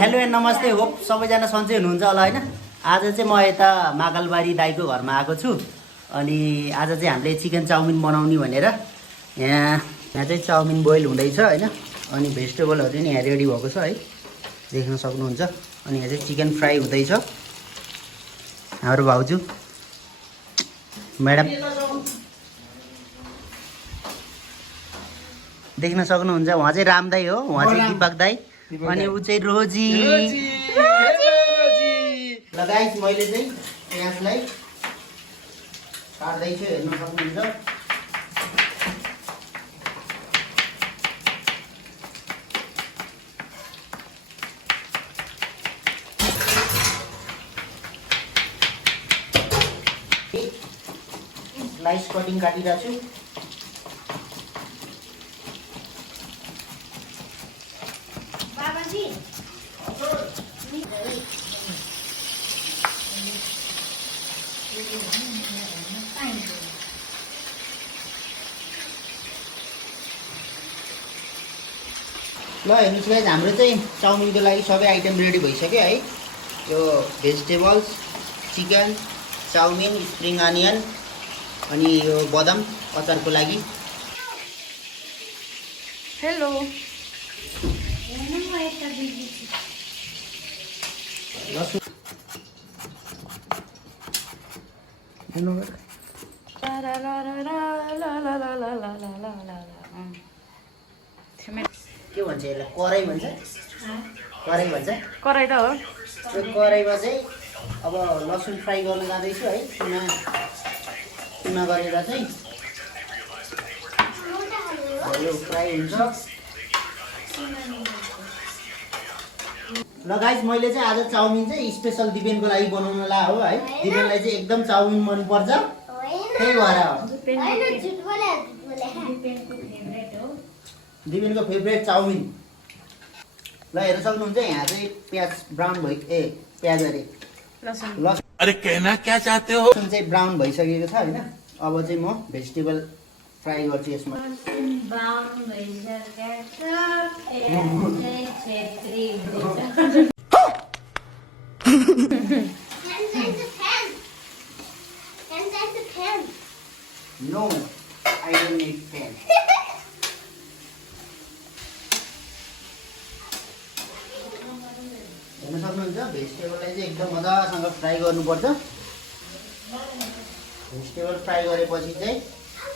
Hello and नमस्ते, hope सबैजना सन्चै हुनुहुन्छ होला होइन। आज चाहिँ म यता माकलबारी दाइको घरमा आएको छु। अनि आज चाहिँ हामीले चिकन चाउमिन बनाउने भनेर यहाँ चाहिँ चाउमिन बोइल हुँदैछ होइन। अनि भेजिटेबलहरू नि यहाँ रेडी भएको छ है, देख्न सक्नुहुन्छ। अनि यहाँ चाहिँ चिकन फ्राई हुँदैछ। हाम्रो भाउजू म्याडम देख्न सक्नुहुन्छ, उहाँ चाहिँ राम दाई हो, उहाँ चाहिँ दिपक दाई, अनि ऊ चाहिँ रोजी। ल गाइस, मैले चाहिँ प्याजलाई काट्दैछु, हेर्न सक्नुहुन्छ। स्लाइस कटिङ काटिरहेको छु। ल हेर्नुहोस् गाइस, हाम्रो चाहिँ चाउमिनको लागि सबै आइटम रेडी भइसक्यो है। यो vegetables, chicken, chow mein, spring onion, अनि यो बदाम अचारको लागि। हेलो के भन्छ यसलाई? कराई भन्छ, कराई भन्छ। कराई त हो। त्यो कराईमा चाहिँ अब लसुन फ्राई गर्न जाँदैछु है। तुना गरेर चाहिँ यो फ्राई हुन्छ। ल गाइस, मैले चाहिँ आज चाउमिन चाहिँ स्पेसल दिपेनको लागि बनाउन ला हो है। दिपेनलाई चाहिँ एकदम चाउमिन मनपर्छ, त्यही भएर हो। दिपेनको फेभरेट चाउमिन। ल हेर्न सक्नुहुन्छ, यहाँ चाहिँ प्याज ब्राउन प्याज अरे लसुन अरे कहना क्या चाहते हो? लसुन चाहिँ ब्राउन भइसकेको छ होइन। अब चाहिँ म भेजिटेबल फ्राई गर्छु यसमा। No, I don't need pen. हेर्न सक्नुहुन्छ, भेजिटेबललाई चाहिँ एकदम मजासँग फ्राई गर्नुपर्छ। भेजिटेबल फ्राई गरेपछि चाहिँ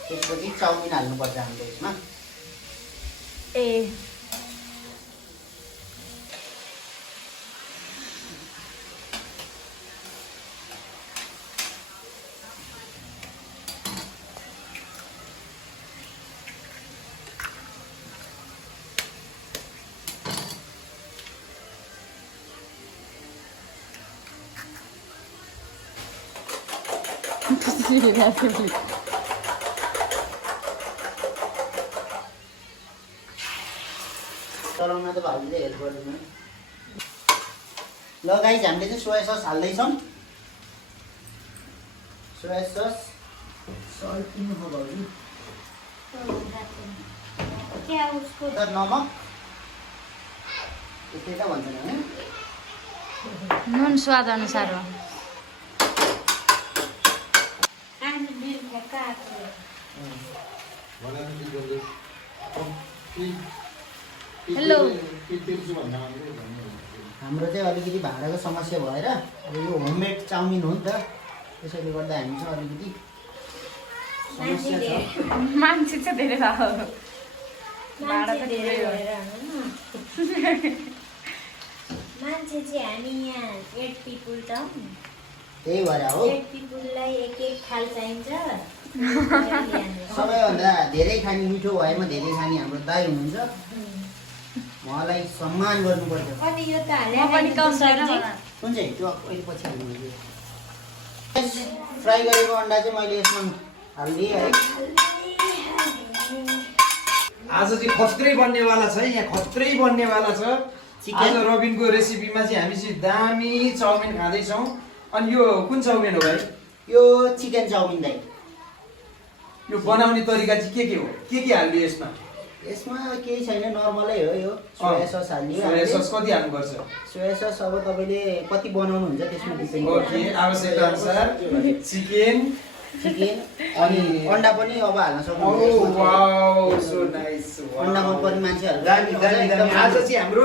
त्यसपछि चाउमिन हाल्नुपर्छ हामीले यसमा। ए चलाउन त भाउजूले हेल्प गर्दैन। ल गाइस, हामीले चाहिँ सोया सस हाल्दैछौँ। सोया सस, सल्ट किन्नु हो भाउजू, नमक त्यस्तै त भन्छन् होइन। नुन स्वाद अनुसार हो। हेलो, हाम्रो चाहिँ अलिकति भाँडाको समस्या भएर अब यो होममेड चाउमिन हो नि त, त्यसैले गर्दा हामी चाहिँ अलिकति समस्या छ। मान्छे चाहिँ धेरै भयो। भाडा त धेरै हो। मान्छे चाहिँ हामी यहाँ 8 पिपुल त त्यही भएर हो। 8 पिपुललाई एक थाल चाहिन्छ। सबैभन्दा धेरै खाने, मिठो भएमा धेरै खाने हाम्रो दाइ हुनुहुन्छ, उहाँलाई सम्मान गर्नुपर्छ। अनि यो त म पनि कम छैन। कुन चाहिँ त्यो अहिले पछि हाल्नु। फ्राई गरेको अन्डा चाहिँ मैले यसमा हालिदिएँ है। आज चाहिँ खत्रै बन्नेवाला छ है, यहाँ खत्रै बन्नेवाला छ। आज रबिनको रेसिपीमा चाहिँ हामी चाहिँ दामी चाउमिन खाँदैछौँ। अनि यो कुन चाउमिन हो भाइ? यो चिकन चाउमिन दाइ। यो बनाउने तरिका चाहिँ के हो? के हाल्नु यसमा? यसमा केही छैन, नर्मलै हो यो। सोया सस हाल्यो। सोया सस कति हाल्नुपर्छ? सोया सस अब तपाईँले कति बनाउनुहुन्छ त्यसमा डिपेन्ड गर्छ। ओके, आवश्यकता अनुसार चिकन अनि अन्डा पनि अब हाल्न Oh, सक्नुहुन्छ। wow, so nice. अन्डा मन पर्ने मान्छेहरू दामी दामी दामी। आज चाहिँ हाम्रो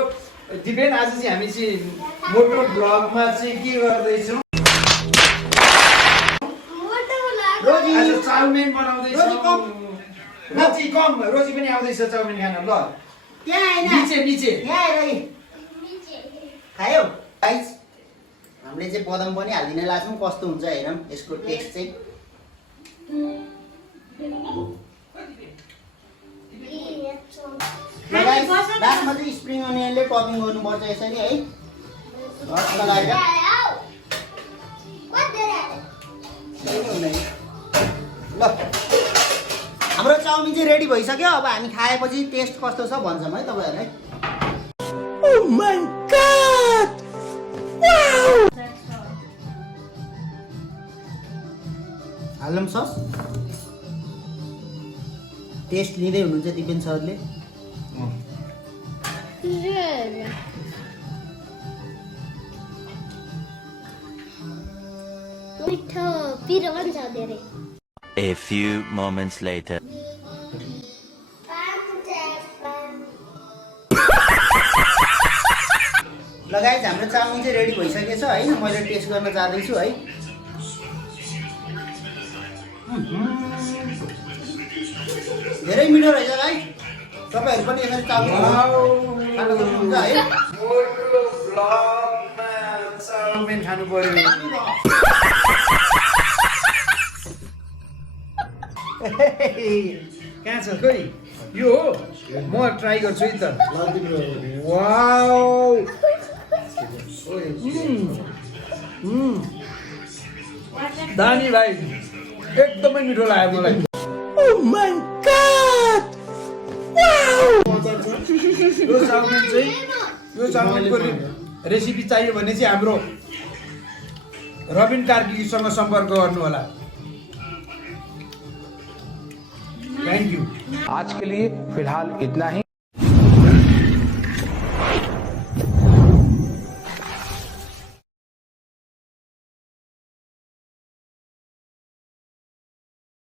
दिपेन, आज चाहिँ हामी चाहिँ मोटो ब्लगमा चाहिँ के गर्दैछौँ? रोजी आज चाउमिन बनाउँदैछौँ। रोजी कम। रोजी कम, रोजी पनि आउँदैछ चाउमिन खान। ल त्यहाँ आएन, निचे निचे। यहाँ आएर खायो गाइस। हामीले चाहिँ बदाम पनि हालिदिन लाग्छौँ, कस्तो हुन्छ हेरौँ यसको टेस्ट चाहिँ। लास्टमा चाहिँ स्प्रिङ अनियनले टपिङ गर्नुपर्छ यसरी है, रस लगाएर। केही हुँदैन। ल हाम्रो चाउमिन चाहिँ रेडी भइसक्यो। अब हामी खाएपछि टेस्ट कस्तो छ भन्छौँ है तपाईँहरूलाई। हालम सस टेस्ट लिँदै हुनुहुन्छ दिपेन सरले। मिठो पिरो पनि छ धेरै। A few moments later. लगायत हाम्रो चाउमिन चाहिँ रेडी भइसकेछ है, मैले टेस्ट गर्न जाँदैछु है। धेरै मिठो रहेछ है, तपाईँहरू पनि यसरी चाउमिन खानु सक्नुहुन्छ है। मोटो ब्लगमा चाउमिन खानु पर्यो। कहाँ छ खोइ? यो हो, म ट्राई गर्छु है त। वाउ, दानी भाइ, एकदमै मिठो लाग्यो मलाई। यो चाउमिन चाहिँ, यो चाउमिनको रेसिपी चाहियो भने चाहिँ हाम्रो रबिन कार्कीसँग सम्पर्क गर्नु होला। Thank you. आज के लिए फिलहाल इतना ही।